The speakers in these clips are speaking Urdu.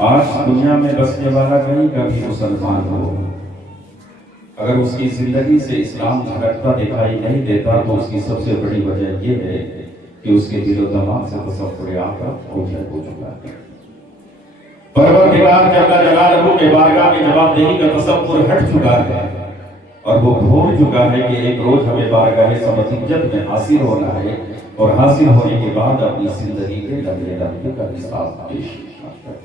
آج دنیا میں بسنے والا کہیں کا بھی مسلمان ہو، اگر اس کی زندگی سے اسلام جھلکتا دکھائی نہیں دیتا تو اس کی سب سے بڑی وجہ یہ ہے کہ اس کے دل و دماغ سے تصور آخرت اوجھل ہو چکا ہے۔ پروردگار جل جلالہ کے بارگاہ میں جواب دہی کا تصور ہٹ چکا ہے اور وہ بھول چکا ہے کہ ایک روز ہمیں بارگاہ سمجھت میں حاصل ہونا ہے اور حاصل ہونے کے بعد اپنی زندگی کے لمحے لمحے کا حساب پیش کرنا ہے۔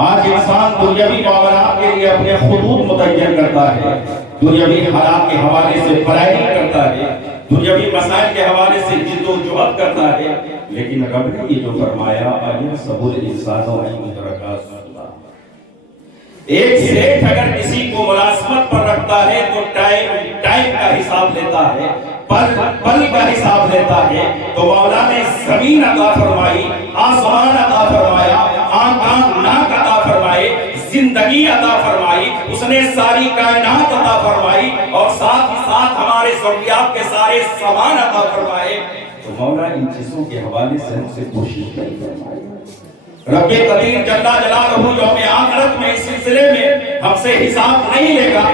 آج انسان دنیاوی معاملات کے لیے اپنے خطوط متعین کرتا ہے، دنیاوی حالات کے حوالے سے پلاننگ کرتا ہے، دنیاوی مسائل کے حوالے سے جد و جہد کرتا ہے، لیکن رب نے یہ جو فرمایا ایحسب الانسان ان یترک سدى، ایک سیٹ اگر کسی کو ملازمت پر رکھتا ہے تو ٹائم کا حساب لیتا ہے، پل کا حساب لیتا ہے، تو مولا نے زمین عطا فرمائی، آسمان عطا فرمایا، آنکھ ناک عطا فرمائے، زندگی عطا فرمائی، اس نے ساری کائنات عطا فرمائی اور ساتھ ہی ساتھ ہمارے ضروریات کے سارے سامان عطا فرمائے، تو مولا ان چیزوں کے حوالے سے ہم سے کوشش نہیں فرمائی۔ رب قدیر جل جلالہ یوم آخرت میں اس سلسلے میں ہم سے حساب نہیں لے گا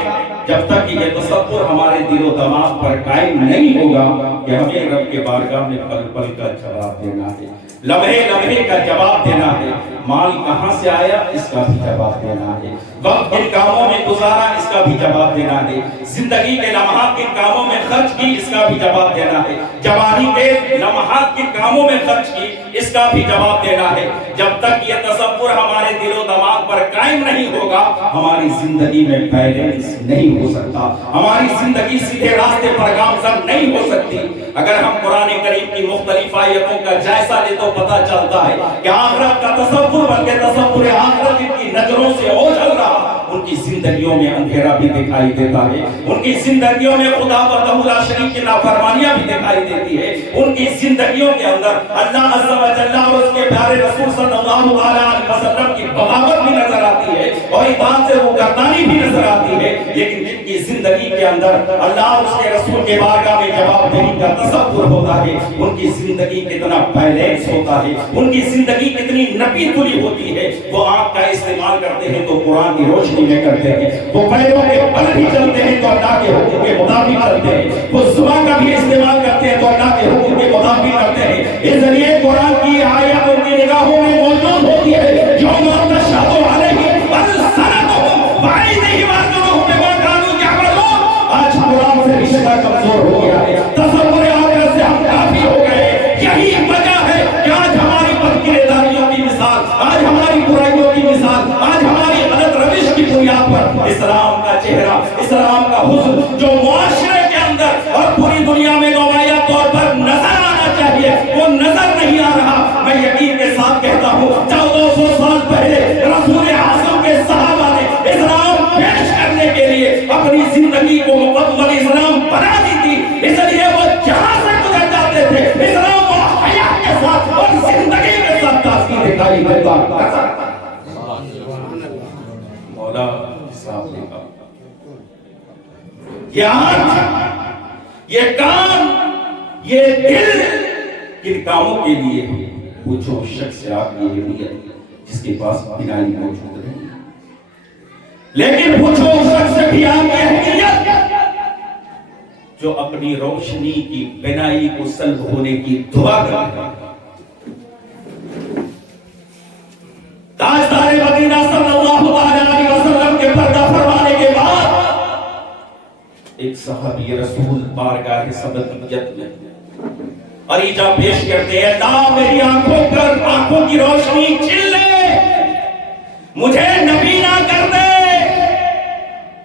جب تک یہ تصور ہمارے دل و دماغ پر قائم نہیں ہوگا کہ ہمیں رب کے بارگاہ میں پل پل کا جواب دینا ہے، لمحے لمحے کا جواب دینا ہے، مال کہاں سے آیا اس کا بھی جواب دینا ہے، وقت کن کاموں میں گزارا اس کا بھی جواب دینا ہے، زندگی کے لمحات کن کاموں میں خرچ کی اس کا بھی جواب دینا ہے، جوانی کے لمحات کن کاموں میں خرچ کی اس کا بھی جواب دینا ہے۔ جب تک یہ تصور ہمارے دل و دماغ پر قائم نہیں ہوگا ہماری زندگی میں بیلنس نہیں ہو سکتا، ہماری زندگی سیدھے راستے پر گامزن نہیں ہو سکتی۔ اگر ہم قرآن کریم کی مختلف آیتوں کا جائزہ لے تو پتہ چلتا ہے کہ آخرت کا تصور بلکہ تصور آخرت ان کی نظروں سے اوجھل رہا، ان کی زندگیوں میں اندھیرا بھی دکھائی دیتا ہے، ان کی زندگیوں میں خدا وحدہ لا شریک کی نافرمانیاں بھی دکھائی دیتی ہے، ان کی زندگیوں کے اندر اللہ عز و جل اور اس کے پیارے رسول صلی اللہ علیہ وسلم کی بغاوت بھی نظر آتی ہے اور اطاعت سے روگردانی بھی نظر آتی ہے، لیکن جن کی زندگی کے اندر اللہ اور اس کے رسول کے بارگاہ میں جواب دہی کا تصور ہوتا ہے، ان کی زندگی کتنا بیلنس ہوتا ہے، ان کی زندگی کتنی نپی تلی ہوتی ہے۔ وہ آنکھ کا استعمال کرتے ہیں تو قرآن کی روشنی میں کرتے ہیں، وہ پیروں کے بل بھی چلتے ہیں تو اللہ کے حکم کے مطابق چلتے ہیں، وہ زبان کا بھی استعمال کرتے ہیں تو اللہ کے حکم کے مطابق کرتے ہیں۔ اس ذریعے قرآن کی آیات ان کی نگاہوں میں موجود ہوتی ہے، جو تشہد علیہ السنتهم وعینہم ارجلہم بما کانوا یعملون۔ آج قرآن سے رشتہ کمزور ہو گیا ہے، تصور آخرت سے ہم کافی ہو گئے، یہی وجہ ہے کہ آج ہماری بدکرداریوں کی مثال، آج ہماری برائیوں کی مثال، آج ہماری غلط روش کی بنیاد پر اسلام کا چہرہ، اسلام کا حسن جو معاشرے کے اندر اور پوری دنیا میں نمایاں طور پر نظر آنا چاہیے وہ نظر نہیں آ رہا۔ میں یقین کے ساتھ کہتا ہوں 1400 سال پہلے رسول اعظم کے صحابہ نے اسلام پیش کرنے کے لیے اپنی زندگی کو مکمل اسلام بنا دی تھی، اس لیے وہ جہاں سے گزر جاتے تھے اسلام و حیات کے ساتھ اور زندگی کے ساتھ تاثیر دکھائی دیتا۔ مولا حساب لے گا، یہ آنکھ، یہ کان، یہ دل کن کاموں کے لیے پوچھو شخص سے آپ کی نیت جس کے پاس بینائی موجود نہیں، لیکن پوچھو اس شخص سے بھی آپ کی اہمیت جو اپنی روشنی کی بینائی کو سلب ہونے کی دعا کرتا ہے۔ تاجدار مدینہ صلی اللہ علیہ وسلم کے پردہ فرمانے کے بعد ایک صحابی رسول بارگاہ سمجھت میں عریضہ پیش کرتے ہیں، اللہ میری آنکھوں کی روشنی چھل لے، مجھے نبی نہ کر دے۔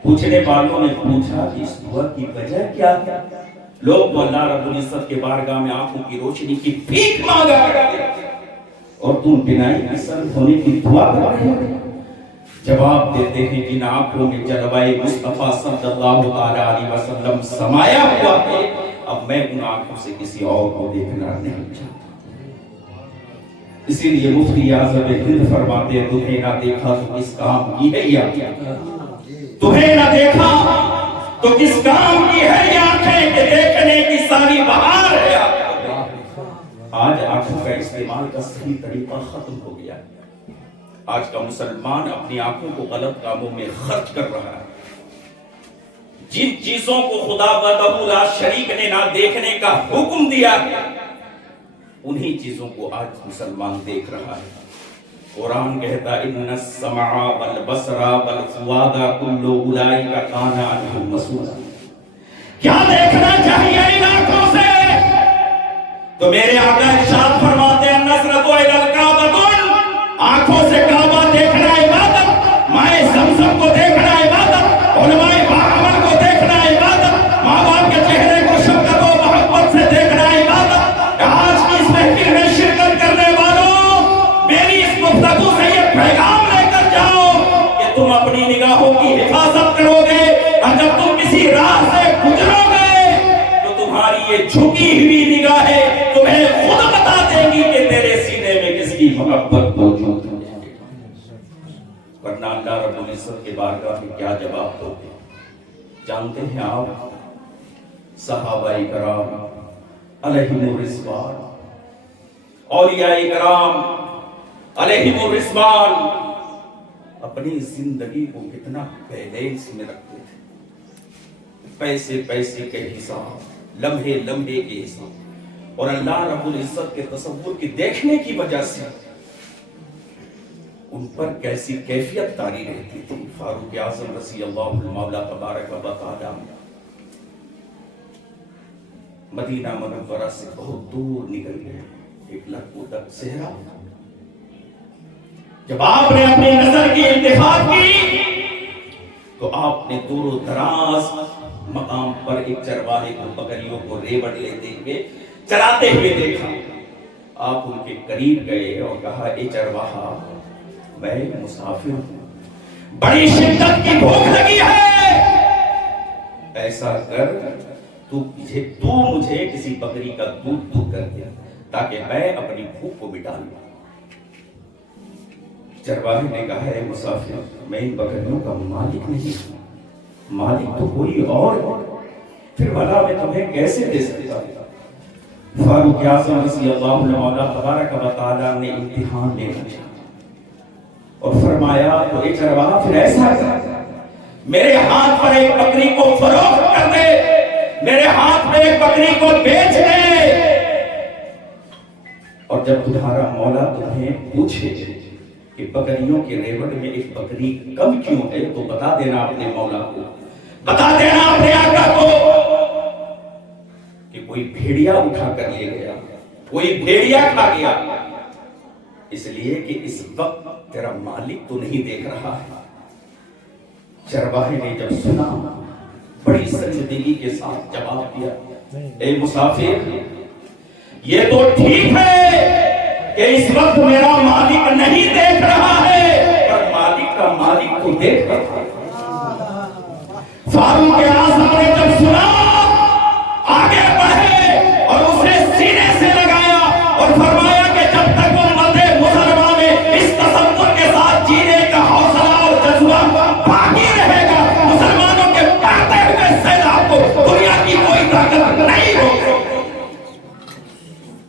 پوچھنے والوں نے پوچھا کہ اس دعا کی وجہ کیا ہے؟ لوگ اللہ رب العزت کے بارگاہ میں آنکھوں کی روشنی کی بھیک مانگا کرتے اور تم بینائی کی سلب ہونے کی دعا کر رہے ہیں۔ جواب دیتے ہیں جن آنکھوں میں جلوائے مصطفیٰ صلی اللہ علیہ وسلم سمایا ہوا ہے، اب میں ان آنکھوں سے کسی اور کو دیکھنا نہیں چاہتا۔ اسی لیے مفتی اعظم ہند فرماتے ہیں تمہیں نہ دیکھا تو کس کام کی ہے یہ آنکھیں، تمہیں نہ دیکھا تو کس کام کی ہے یہ آنکھیں کہ دیکھنے کی ساری بہار ہے۔ آج آنکھوں کا استعمال کا صحیح طریقہ ختم ہو گیا، آج کا مسلمان اپنی آنکھوں کو غلط کاموں میں خرچ کر رہا ہے. جن چیزوں کو خدا وحدہ لا شریک نے نہ دیکھنے کا حکم دیا ہے انہی چیزوں کو آج مسلمان دیکھ رہا ہے. قرآن کہتا ان السمع والبصر والفؤاد کل اولئک کان عنہ مسئولا. کیا دیکھنا چاہیے ان آنکھوں سے؟ تو میرے آقا ارشاد فرماتے ہیں نظرۃ الی الکعبۃ، آنکھوں سے کعبہ دیکھنا عبادت، مائے زمزم کو دیکھنا عبادت، علماء باعمل کو دیکھنا عبادت، ماں باپ کے چہرے کو شفقت و محبت سے دیکھنا عبادت. آج کی اس محفل میں شرکت کرنے والوں، میری اس گفتگو سے یہ پیغام لے کر جاؤ کہ تم اپنی نگاہوں کی حفاظت کرو گے، اور جب تم کسی راہ سے گزرو گے تو تمہاری یہ جھکی ہوئی نگاہیں تمہیں خود بتا دیں گی کہ تیرے سینے میں کس کی محبت موجود ہے. ورنہ اللہ رب العزت کے بارگاہ میں کیا جواب دو گے؟ جانتے ہیں آپ صحابہ کرام علیہم الرضوان، اولیاء کرام علیہم الرضوان اپنی زندگی کو کتنا بیلنس میں رکھتے تھے. پیسے پیسے کے حساب، لمحے لمحے کے حساب، اور اللہ رب العزت کے تصور کی دیکھنے کی وجہ سے ان پر کیسی کیفیت طاری رہتی تھی. فاروق اعظم رضی اللہ عنہ مولا تبارک و تعالی مدینہ منورہ سے بہت دور نکل گئے، ایک لکودک صحرا. جب آپ نے اپنی نظر کی انتخاب کی تو آپ نے دور و دراز مقام پر ایک چرواہے کو بکریوں کو ریوڑ لیتے ہوئے چراتے ہوئے دیکھا. آپ ان کے قریب گئے اور کہا اے چرواہا میں مسافر ہوں، بڑی شدت کی بھوک لگی ہے، ایسا کر تو مجھے کسی بکری کا دودھ کر دے تاکہ میں اپنی بھوک کو مٹا لوں. چرواہے نے کہا ہے مسافر میں ان بکریوں کا مالک نہیں ہوں، مالک تو کوئی اور پھر بھلا میں تمہیں کیسے دے سکتا ہوں. فاروق اعظم رضی اللہ عنہ تبارک و تعالی نے امتحان لینا چاہا اور فرمایا تو اے چرواہا پھر ایسا کر، میرے ہاتھ پر ایک بکری کو فروخت کر دے، میرے ہاتھ میں ایک بکری کو بیچ دے، اور جب تمہارا مولا تمہیں پوچھے کہ بکریوں کے ریوڑ میں ایک بکری کم کیوں ہے تو بتا دینا اپنے مولا کو، بتا دینا اپنے آقا کو کہ کوئی بھیڑیا اٹھا کر لے گیا، کوئی بھیڑیا کھا گیا، اس لیے کہ اس وقت تیرا مالک تو نہیں دیکھ رہا ہے. چرواہے نے جب سنا بڑی سنجیدگی کے ساتھ جواب دیا اے مسافر یہ تو ٹھیک ہے کہ اس وقت میرا مالک نہیں دیکھ رہا ہے پر مالک کا مالک تو دیکھ رہا ہے. فاروق اعظم نے جب سنا آگے بڑھے اور اسے سینے سے لگایا اور فرمایا کہ جب تک امت مسلمہ میں اس تصور کے ساتھ جینے کا حوصلہ اور جذبہ باقی رہے گا، مسلمانوں کے بڑھتے ہوئے سیلاب کو دنیا کی کوئی طاقت نہیں روک سکتی.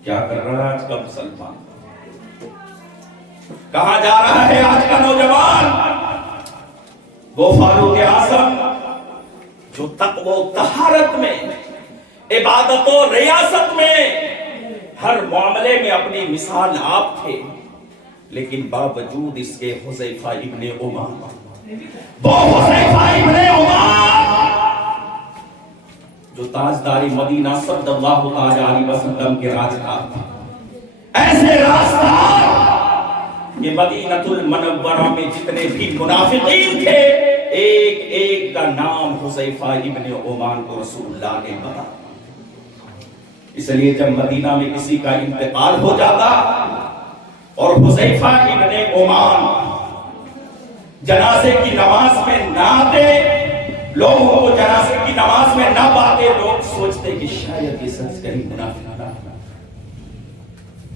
کیا کر رہا ہے آج کا مسلمان؟ کہاں جا رہا ہے آج کا نوجوان؟ وہ فاروق اعظم جو تقوی و طہارت میں، عبادت و ریاست میں، ہر معاملے میں اپنی مثال آپ تھے، لیکن باوجود اس کے حذیفہ ابن عمان، وہ حذیفہ ابن عمان جو تاجدار مدینہ صلی اللہ علیہ وسلم کے راجدار تھے، ایسے راستار کہ مدینہ المنورہ میں جتنے بھی منافقین تھے ایک ایک کا نام حذیفہ ابن عمان کو رسول اللہ نے بتایا. اس لیے جب مدینہ میں کسی کا انتقال ہو جاتا اور حذیفہ ابن عمان جنازے کی نماز میں نہ آتے، لوگوں کو جنازے کی نماز میں نہ پاتے، لوگ سوچتے کہ شاید یہ سچ کہیں منافق نہ ہو.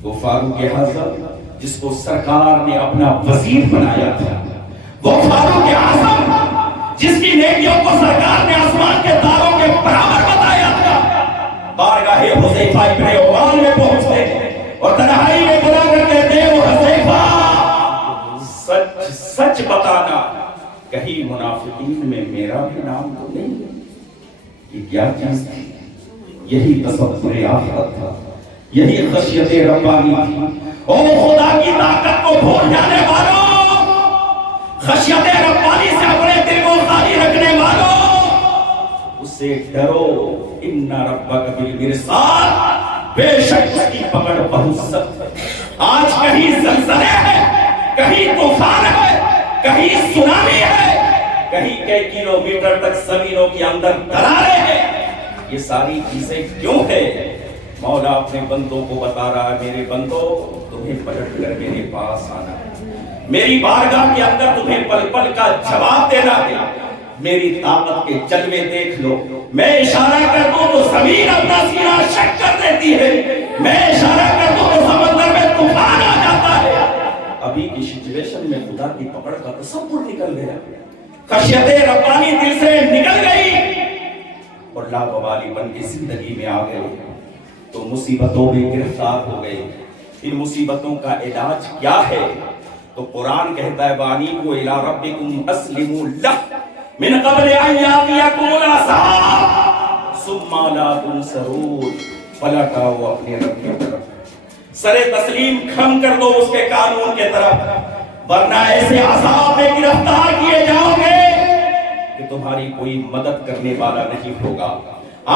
وہ فاروق اعظم جس کو سرکار نے اپنا وزیر بنایا تھا، وہ فاروق اعظم جس کی نیکیوں کو سرکار نے آسمان کے تاروں کے برابر بتایا تھا، بارگاہ حذیفہ ابن عمان میں پہنچتے اور تنہائی میں بلا کر کہتے ہیں وہ حذیفہ سچ بتانا کہیں منافقین میں میرا بھی نام تو نہیں؟ یہ کیا چیز تھی؟ یہی تصور آخرت تھا، یہی خشیت ربانی تھی۔ او خدا کی طاقت کو بھول جانے والوں، خشیت ربانی سے اپنے دل کو خالی رکھنے والوں، اس سے ڈرو۔ ان ربک بالمرصاد، بے شک اس کی پکڑ بہت سخت ہے۔ آج کہیں زلزلے ہے، کہیں طوفان ہے، کہیں سونامی ہے، کہیں کئی کلومیٹر تک زمینوں کے اندر دراریں ہیں۔ یہ ساری چیزیں کیوں ہے؟ مولا اپنے بندوں کو بتا رہا ہے، میرے بندوں تمہیں پلٹ کر میرے پاس آنا ہے، میری بارگاہ کے اندر تمہیں پل پل کا جواب دینا ہے۔ میری طاقت کے جلوے دیکھ لو، میں اشارہ کر دوں تو زمین اپنا سینہ شک کر دیتی ہے، میں اشارہ کر دوں تو سمندر میں طوفان آ جاتا ہے۔ ابھی کی سچویشن میں خدا کی پکڑ کا تصور نکل گیا، خشیت ربانی دل سے نکل گئی اور لاپرواہی بن کے زندگی میں آ گئے تو مصیبتوں میں گرفتار ہو گئے۔ ان مصیبتوں کا علاج کیا ہے؟ تو قرآن کہتا ہے وَأَنِيبُوا إِلَىٰ رَبِّكُمْ أَسْلِمُوا لَهُ مِنْ قَبْلِ أَن يَأْتِيَكُمُ الْعَذَابُ ثُمَّ لَا تُنصَرُونَ۔ پلٹ آؤ اپنے رب کی طرف، سر تسلیم کھم کر دو اس کے قانون کے طرف، ورنہ ایسے عذاب میں گرفتار کیے جاؤ گے کہ تمہاری کوئی مدد کرنے والا نہیں ہوگا۔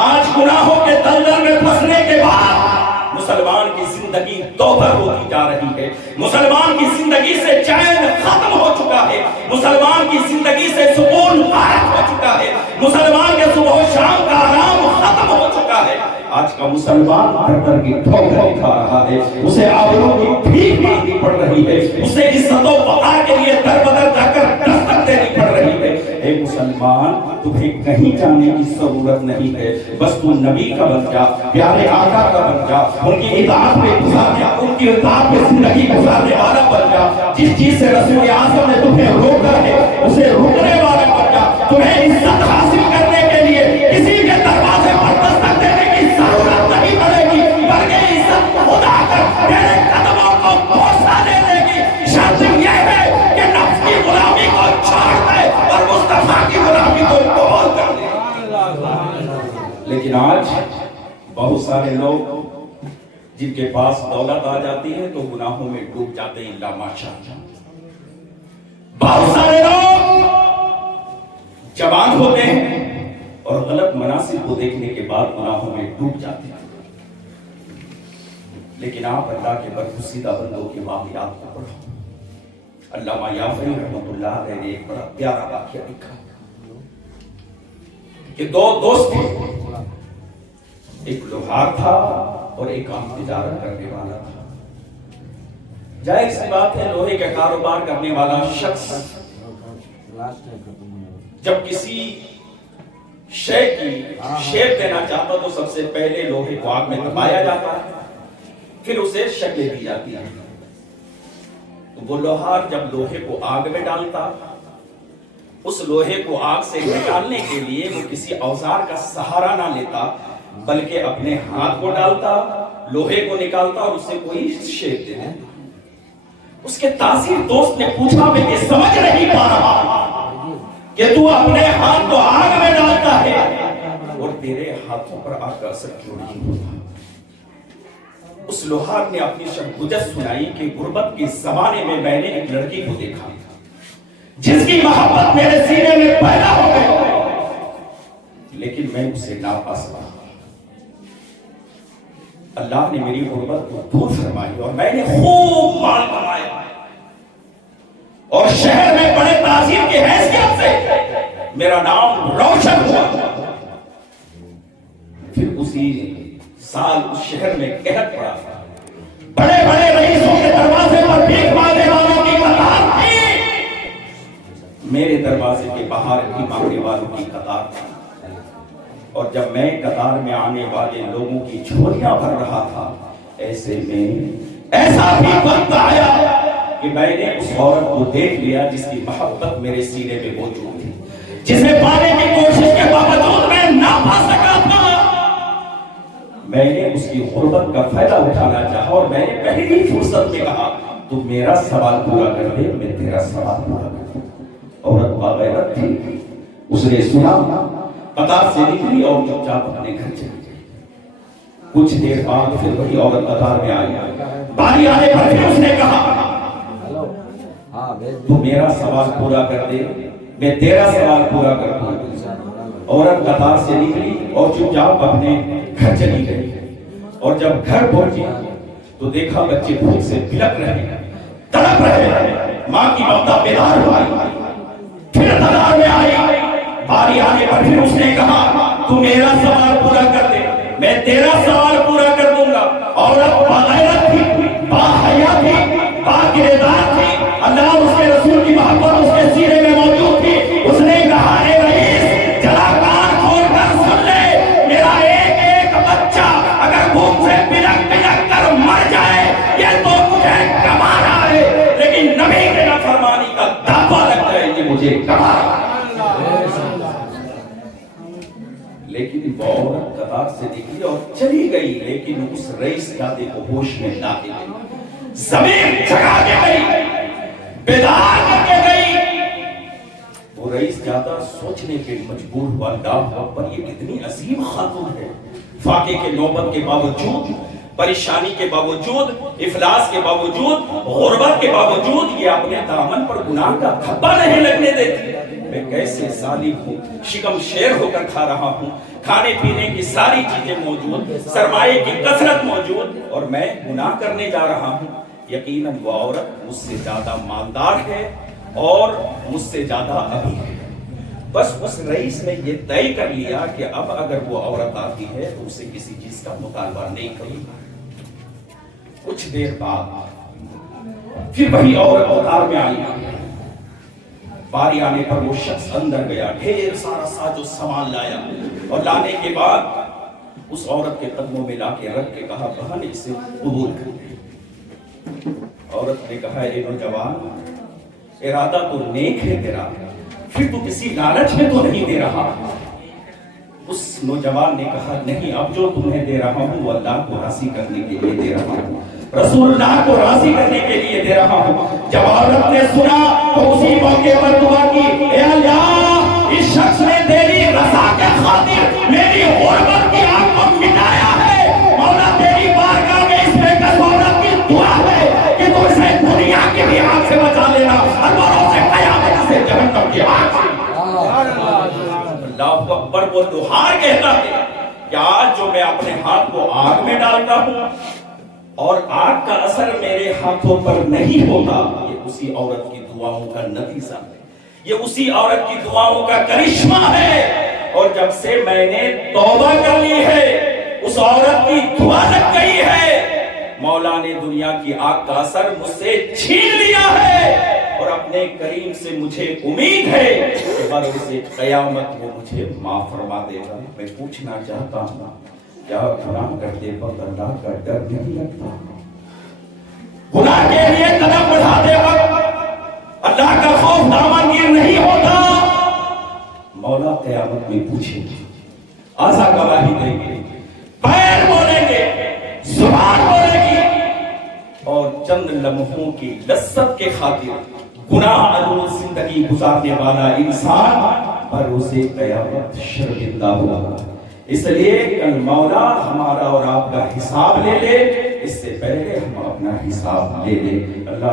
آج گناہوں کے دلدل میں پھنسنے کے بعد مسلمان کی زندگی دوبھر ہوتی جا رہی ہے، مسلمان کی زندگی سے چین ختم ہو چکا ہے، مسلمان کی زندگی سے سکون غائب ہو چکا ہے، مسلمان کے صبح و شام کا آرام ختم ہو چکا ہے۔ آج کا مسلمان در کی ٹھوکر کھا رہا ہے، اسے آبرو کی بھیک مانگنی پڑ رہی ہے، اسے عزت و وقار کے لیے در بدر جا کر دستک دینی پڑ رہی ہے۔ اے مسلمان، تمہیں کہیں جانے کی ضرورت نہیں ہے، بس تو نبی کا بن جا، پیارے آقا کا بن جا، ان کی اطاعت میں گزار جا، ان کی اطاعت میں زندگی گزارنے والا بن جا۔ جس چیز سے رسول اعظم نے تمہیں روکا ہے اسے روکنے والا بن جا۔ تمہیں عزت حاصل کرنے کے لیے کسی کے دروازے پر دستک دینے کی ضرورت نہیں پڑے گی، بلکہ عزت خدا کر تیرے قدموں کو بوسہ دے دے گی۔ شرط یہ ہے کہ نفس کی غلامی کو چھوڑ دے اور مصطفیٰ کی غلامی کو قبول کر لے۔ لیکن آج بہت سارے لوگ جن کے پاس دولت آ جاتی ہے تو گناہوں میں ڈوب جاتے ہیں، اللہ ماشاءاللہ۔ بہت سارے لوگ جوان ہوتے ہیں اور غلط مناسب کو دیکھنے کے بعد گناہوں میں ڈوب جاتے ہیں۔ لیکن آپ اللہ کے برگزیدہ بندوں کے واقعات کو پڑھو۔ علامہ یافعی رحمۃ اللہ علیہ نے ایک بڑا پیارا واقعہ لکھا کہ دو دوست تھے، ایک لوہار تھا اور ایک عام تجارت کرنے والا تھا۔ جائز سی بات ہے، لوہے کا کاروبار کرنے والا شخص جب کسی شے کی شیپ دینا چاہتا تو سب سے پہلے لوہے کو آگ میں دبایا جاتا ہے، پھر اسے شکلیں دی جاتی ہیں۔ تو وہ لوہار جب لوہے کو آگ میں ڈالتا، اس لوہے کو آگ سے نکالنے کے لیے وہ کسی اوزار کا سہارا نہ لیتا، بلکہ اپنے ہاتھ کو ڈالتا، لوہے کو نکالتا اور اسے کوئی شیپ دے دیتا۔ اس کے تاثیر دوست نے پوچھا، میں یہ سمجھ نہیں پا رہا کہ تو اپنے ہاتھ کو آگ میں ڈالتا ہے اور تیرے ہاتھوں پر آگ کا اثر کیوں نہیں ہوتا؟ اس لوہار نے اپنی شگفتگو سنائی کہ غربت کے زمانے میں میں نے ایک لڑکی کو دیکھا جس کی محبت میرے سینے میں پیدا ہو گئی، لیکن میں اسے نہ پا سکا۔ اللہ نے میری غربت کو دور فرمائی اور میں نے خوب مال کمایا اور شہر میں بڑے تاجر کی حیثیت سے میرا نام روشن ہوا۔ پھر اسی سال اس شہر میں قحط پڑا، بڑے بڑے رئیسوں کے دروازے پر بھیک مانگنے والوں کی قطار تھی، میرے دروازے کے باہر بھی مانگنے والوں کی قطار تھی۔ اور جب میں قطار میں آنے والے لوگوں کی جھولیاں بھر رہا تھا، ایسے میں ایسا بھی وقت آیا کہ میں نے اس عورت کو دیکھ لیا جس کی محبت میرے سینے میں موجود تھی، جسے پانے کی کوشش کے باوجود میں نہ پا سکا تھا۔ میں نے اس کی غربت کا فائدہ اٹھانا چاہا اور میں نے پہلی فرصت میں کہا تو میرا سوال پورا کر دے، میں تیرا سوال پورا کر دوں۔ عورت باغیرت تھی، اس نے سنا، قطار سے نکلی اور چپ چاپ اپنے گھر چلی گئی۔ کچھ دیر بعد پھر وہی عورت قطار میں آئی، باری آنے پر پھر اس نے کہا تو میرا سوال پورا کر دے، میں تیرا سوال پورا کر دوں۔ عورت قطار سے نکلی اور چپ چاپ اپنے گھر چلی گئی، اور جب گھر پہنچی تو دیکھا بچے بھوک سے بلک رہے، تڑپ رہے، ماں کی ممتا بیدار ہوئی، پھر قطار میں آئی، باری آنے پر پھر اس نے کہا تو میرا سوال پورا کر دے، میں تیرا سوال پورا کر دوں گا۔ عورت باغیرت تھی، باحیا تھی، باکردار تھی، اللہ اور اس کے رسول کی محبت اس کے سینے میں موجود تھی۔ اس نے کہا اے رئیس ذرا کان کھول کر سن لے، میرا ایک ایک بچہ اگر بھوک سے بلک بلک کر مر جائے یہ تو مجھے کمانا ہے، لیکن نبی کے نافرمانی کا دعویٰ لگتا ہے یہ مجھے کمانا ہے۔ لیکن وہ عورت قطار سے نکلی اور چلی گئی، لیکن اس رئیس زادے کو ہوش میں لا کے گئی، زمین جگا کے گئی، بیدار کر کے گئی۔ وہ رئیس زادہ سوچنے کے مجبور ہوا، اللہ اکبر یہ کتنی عظیم خاتون ہے، فاقے کے نوبت کے باوجود، پریشانی کے باوجود، افلاس کے باوجود، غربت کے باوجود یہ اپنے دامن پر گناہ کا دھبا نہیں لگنے دیتی۔ میں کیسے ظالم ہوں، شکم شیر ہو کر کھا رہا ہوں، کھانے پینے کی ساری چیزیں موجود، سرمایے کی کثرت موجود، اور میں گناہ کرنے جا رہا ہوں۔ یقیناً وہ عورت مجھ سے زیادہ مالدار ہے اور مجھ سے زیادہ ابھی ہے۔ بس اس رئیس نے یہ طے کر لیا کہ اب اگر وہ عورت آتی ہے تو اسے کسی چیز کا مطالبہ نہیں کرے گا۔ کچھ دیر بعد پھر وہی عورت قطار میں آئی، باری آنے پر وہ شخص اندر گیا، ڈھیر سارا ساز و سامان لایا، اور لانے کے بعد اس عورت کے قدموں میں لا کے رکھ کے کہا بہن اسے قبول کر لے۔ عورت نے کہا اے نوجوان ارادہ تو نیک ہے تیرا، پھر تو کسی لالچ میں تو نہیں دے رہا۔ اس نوجوان نے کہا نہیں، اب جو تمہیں دے رہا ہوں وہ اللہ کو راضی کرنے کے لیے دے رہا ہوں، رسول اللہ کو راضی کرنے کے لیے دے رہا ہوں۔ جب عورت نے سنا تو اسی موقع پر دعا کی، اے اللہ اس شخص نے تیری رضا کے خاطر میری غربت کی آگ کو مٹایا ہے، مولا تیری بارگاہ میں اس بے کس عورت کی دعا ہے کہ تو اسے دنیا کی بھی آگ سے بچا لینا اور روز قیامت سے جہنم کی آگ سے۔ اللہ اکبر، وہ لوہار کہتا ہے کہ آج جو میں اپنے ہاتھ کو آگ میں ڈالتا ہوں اور آگ کا اثر میرے ہاتھوں پر نہیں ہوتا، یہ اسی عورت کی دعاؤں کا نتیجہ ہے، یہ اسی عورت کی دعاؤں کا کرشمہ ہے۔ اور جب سے میں نے توبہ کر لی ہے، اس عورت کی دعا لگ گئی ہے، مولا نے دنیا کی آگ کا اثر مجھ سے چھین لیا ہے، اور اپنے کریم سے مجھے امید ہے کہ بروز قیامت وہ مجھے معاف فرما دے گا۔ میں پوچھنا چاہتا ہوں کیا گناہ کرتے وقت اللہ کا ڈر نہیں لگتا؟ گناہ کے لیے قدم بڑھاتے وقت اللہ کا خوف دامنگیر نہیں ہوتا؟ مولا قیامت میں پوچھیں گے، آزا گواہی دیں گے، پیر بولیں گے، زبان بولے گی، اور چند لمحوں کی لذت کے خاطر گناہ آلود زندگی گزارنے والا انسان بروز قیامت شرمندہ ہوگا۔ اس لیے کل مولا ہمارا اور آپ کا حساب لے لے، اس سے پہلے ہم اپنا حساب لے لیں۔ اللہ